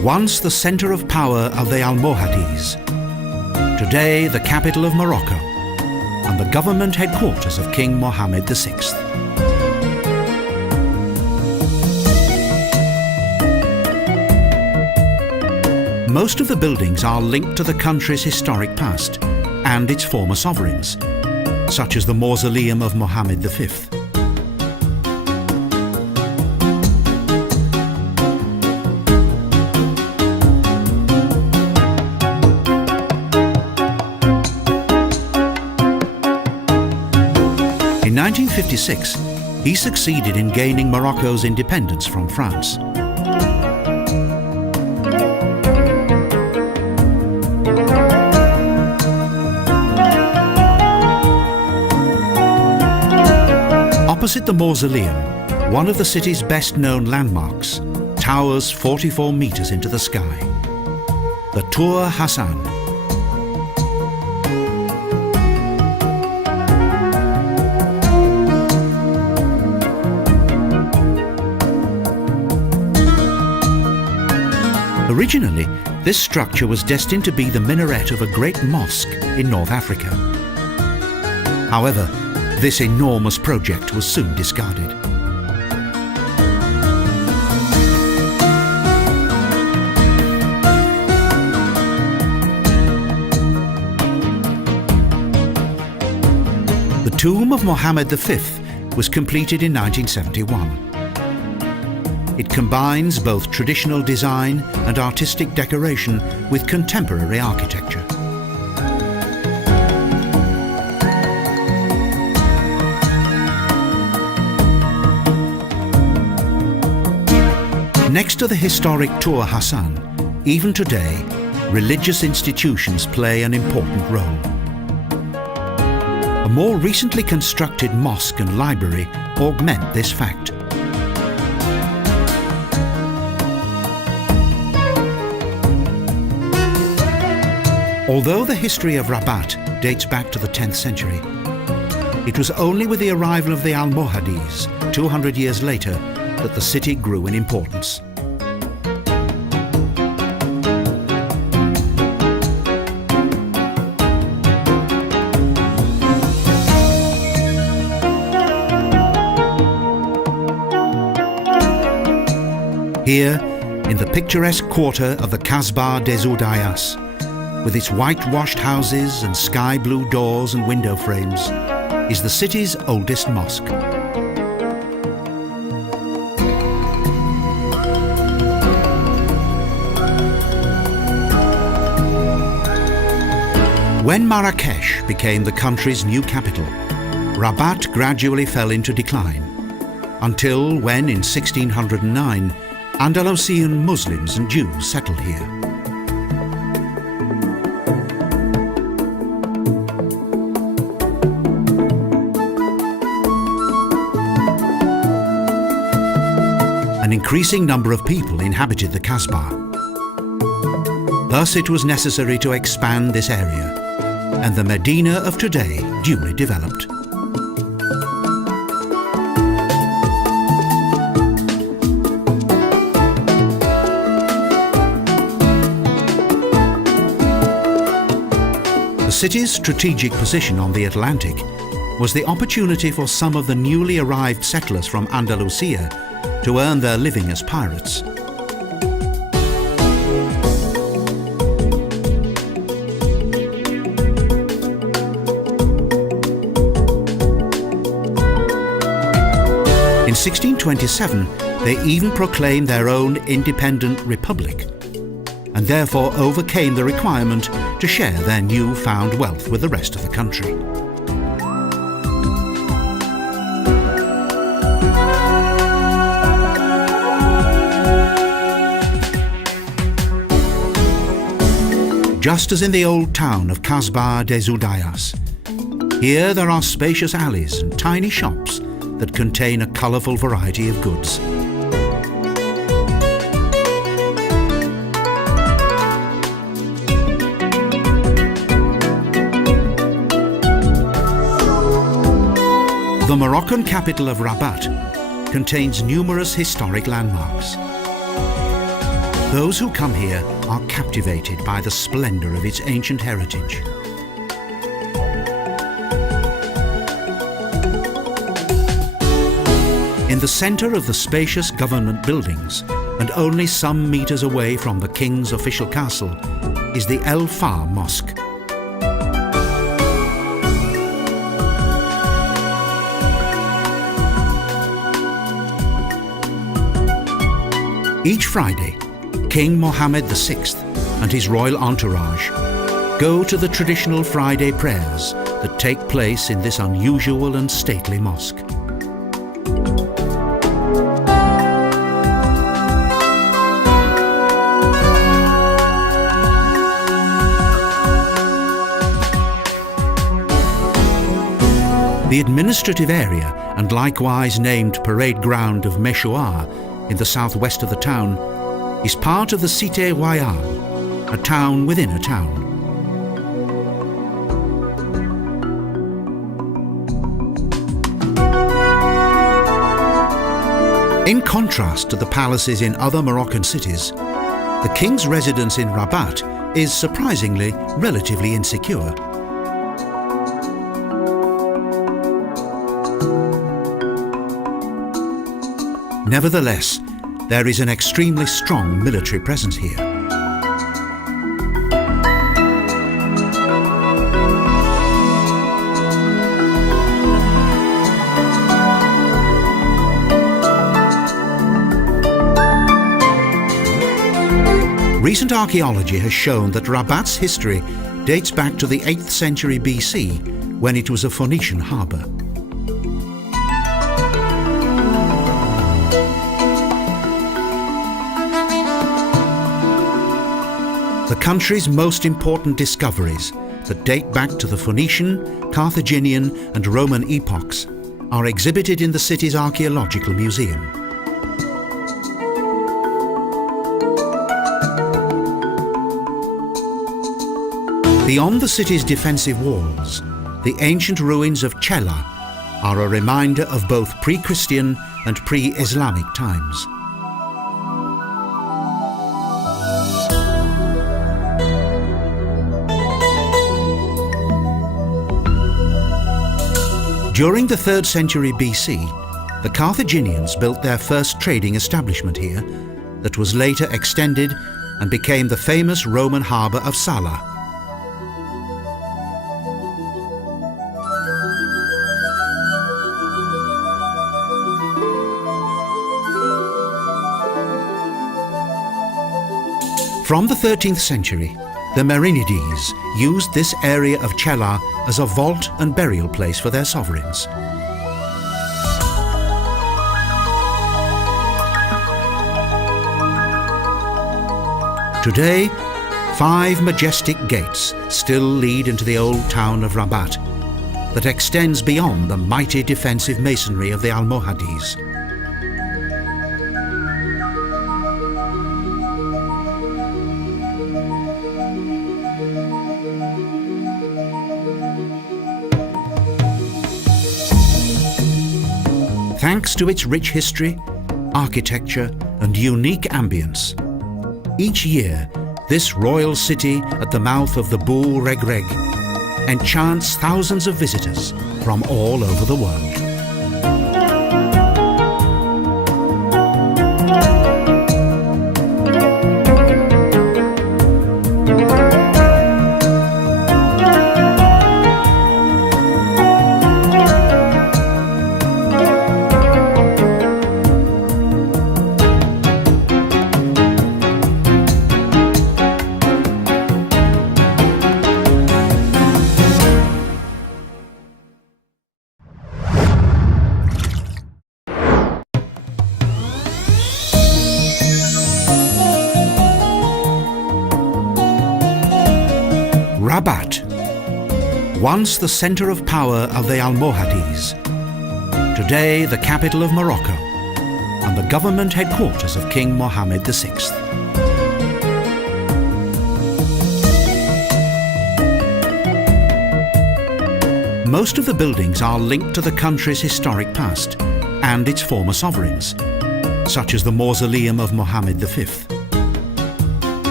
Once the centre of power of the Almohades, today the capital of Morocco and the government headquarters of King Mohammed VI. Most of the buildings are linked to the country's historic past and its former sovereigns, such as the mausoleum of Mohammed V. In 1956, he succeeded in gaining Morocco's independence from France. Opposite the mausoleum, one of the city's best-known landmarks, towers 44 meters into the sky, the Tour Hassan. Originally, this structure was destined to be the minaret of a great mosque in North Africa. However, this enormous project was soon discarded. The tomb of Mohammed V was completed in 1971. It combines both traditional design and artistic decoration with contemporary architecture. Next to the historic Tour Hassan, even today, religious institutions play an important role. A more recently constructed mosque and library augment this fact. Although the history of Rabat dates back to the 10th century, it was only with the arrival of the Almohades 200 years later that the city grew in importance. Here, in the picturesque quarter of the Kasbah des Oudayas, with its whitewashed houses and sky blue doors and window frames, is the city's oldest mosque. When Marrakesh became the country's new capital, Rabat gradually fell into decline, until when in 1609, Andalusian Muslims and Jews settled here. An increasing number of people inhabited the Kasbah. Thus it was necessary to expand this area, and the Medina of today duly developed. The city's strategic position on the Atlantic was the opportunity for some of the newly arrived settlers from Andalusia to earn their living as pirates. In 1627, they even proclaimed their own independent republic, and therefore overcame the requirement to share their newfound wealth with the rest of the country. Just as in the old town of Kasbah des Oudayas, here there are spacious alleys and tiny shops that contain a colourful variety of goods. The Moroccan capital of Rabat contains numerous historic landmarks. Those who come here are captivated by the splendor of its ancient heritage. In the center of the spacious government buildings, and only some meters away from the king's official castle, is the El Far Mosque. Each Friday, King Mohammed VI and his royal entourage go to the traditional Friday prayers that take place in this unusual and stately mosque. The administrative area and likewise named parade ground of Meshouar in the southwest of the town is part of the Cité Royale, a town within a town. In contrast to the palaces in other Moroccan cities, the king's residence in Rabat is surprisingly relatively insecure. Nevertheless, there is an extremely strong military presence here. Recent archaeology has shown that Rabat's history dates back to the 8th century BC, when it was a Phoenician harbour. The country's most important discoveries that date back to the Phoenician, Carthaginian and Roman epochs are exhibited in the city's archaeological museum. Beyond the city's defensive walls, the ancient ruins of Chela are a reminder of both pre-Christian and pre-Islamic times. During the 3rd century BC, the Carthaginians built their first trading establishment here that was later extended and became the famous Roman harbour of Sala. From the 13th century, the Merinides used this area of Chela as a vault and burial place for their sovereigns. Today, 5 majestic gates still lead into the old town of Rabat that extends beyond the mighty defensive masonry of the Almohades. Thanks to its rich history, architecture and unique ambience, each year this royal city at the mouth of the Bou Regreg enchants thousands of visitors from all over the world. Rabat, once the centre of power of the Almohades, today the capital of Morocco and the government headquarters of King Mohammed VI. Most of the buildings are linked to the country's historic past and its former sovereigns, such as the mausoleum of Mohammed V.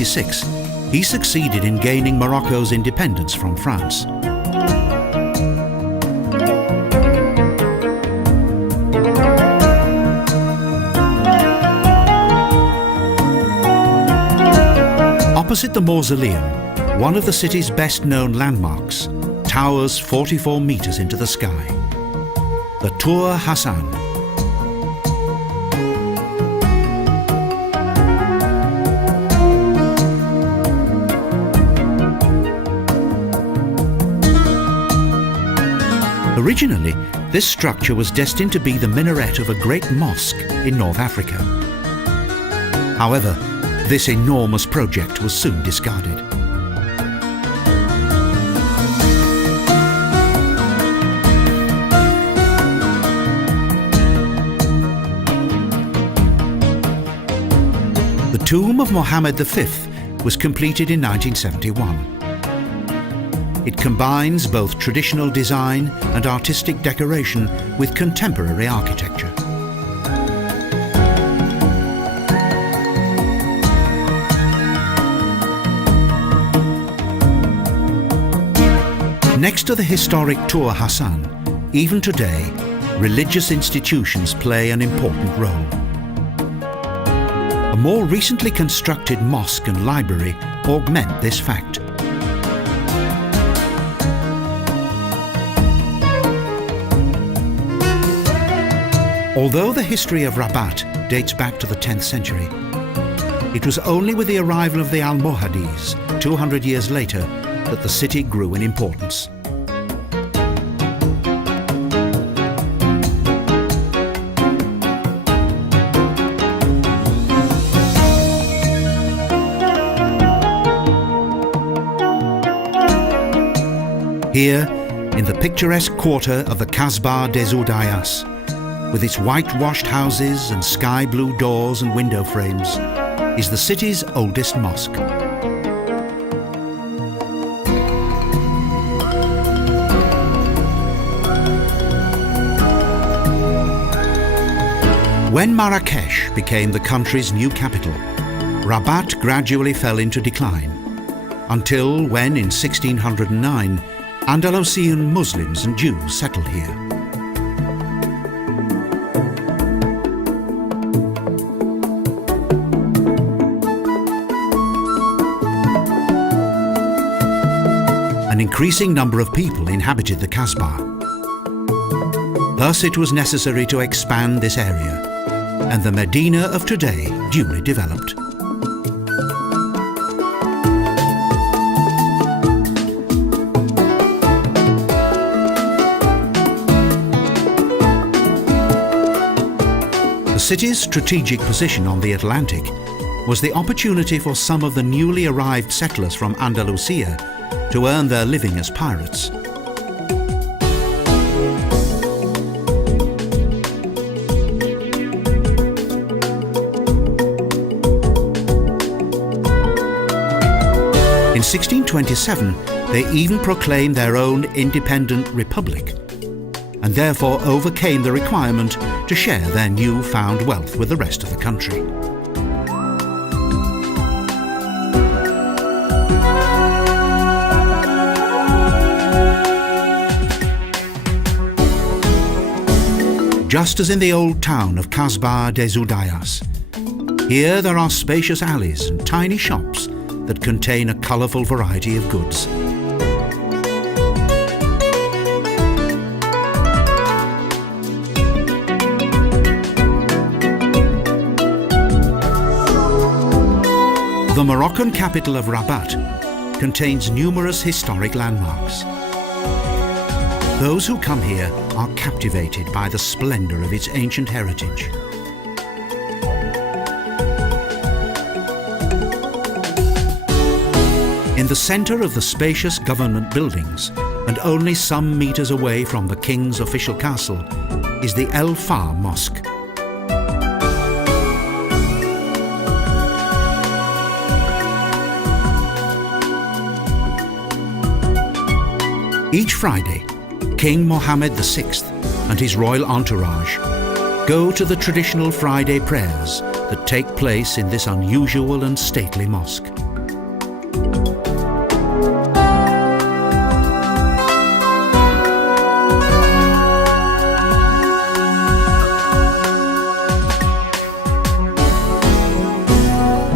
1626, he succeeded in gaining Morocco's independence from France. Opposite the mausoleum, one of the city's best-known landmarks, towers 44 meters into the sky. The Tour Hassan. Originally, this structure was destined to be the minaret of a great mosque in North Africa. However, this enormous project was soon discarded. The tomb of Mohammed V was completed in 1971. It combines both traditional design and artistic decoration with contemporary architecture. Next to the historic Tour Hassan, even today, religious institutions play an important role. A more recently constructed mosque and library augment this fact. Although the history of Rabat dates back to the 10th century, it was only with the arrival of the Almohades, 200 years later, that the city grew in importance. Here, in the picturesque quarter of the Kasbah des Oudayas, with its whitewashed houses and sky blue doors and window frames, is the city's oldest mosque. When Marrakesh became the country's new capital, Rabat gradually fell into decline, until when in 1609, Andalusian Muslims and Jews settled here. An increasing number of people inhabited the Kasbah. Thus it was necessary to expand this area, and the Medina of today duly developed. The city's strategic position on the Atlantic was the opportunity for some of the newly arrived settlers from Andalusia to earn their living as pirates. In 1627, they even proclaimed their own independent republic, and therefore overcame the requirement to share their newfound wealth with the rest of the country. Just as in the old town of Kasbah des Oudayas, here there are spacious alleys and tiny shops that contain a colourful variety of goods. The Moroccan capital of Rabat contains numerous historic landmarks. Those who come here are captivated by the splendour of its ancient heritage. In the centre of the spacious government buildings, and only some metres away from the king's official castle, is the El Far Mosque. Each Friday, King Mohammed VI and his royal entourage go to the traditional Friday prayers that take place in this unusual and stately mosque.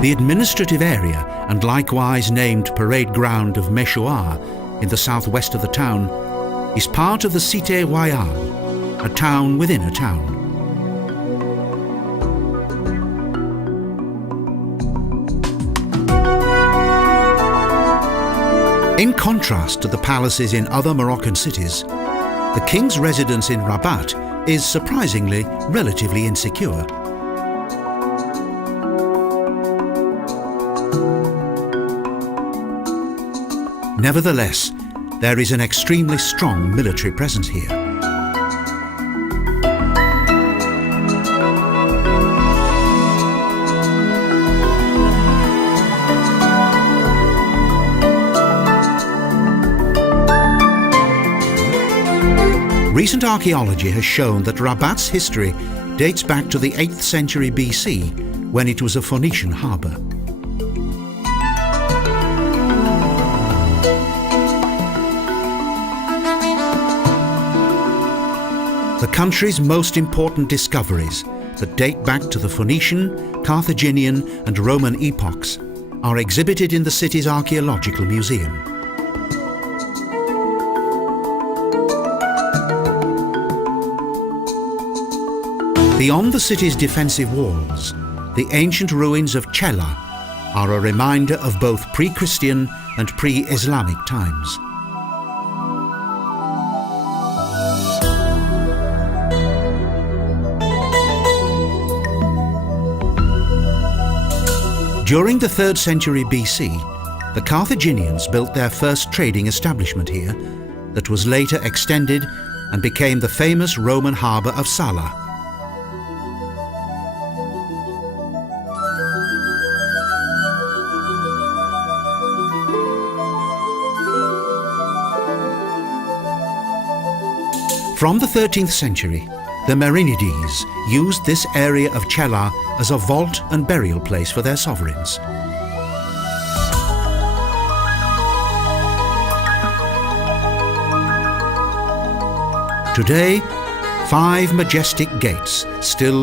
The administrative area, and likewise named parade ground of Meshouar in the southwest of the town, is part of the Cité Royale, a town within a town. In contrast to the palaces in other Moroccan cities, the king's residence in Rabat is surprisingly relatively insecure. Nevertheless, there is an extremely strong military presence here. Recent archaeology has shown that Rabat's history dates back to the 8th century BC, when it was a Phoenician harbour. The country's most important discoveries that date back to the Phoenician, Carthaginian and Roman epochs are exhibited in the city's archaeological museum. Beyond the city's defensive walls, the ancient ruins of Chella are a reminder of both pre-Christian and pre-Islamic times. During the 3rd century BC, the Carthaginians built their first trading establishment here that was later extended and became the famous Roman harbour of Sala. From the 13th century, the Merinides used this area of Chella as a vault and burial place for their sovereigns. Today, 5 majestic gates still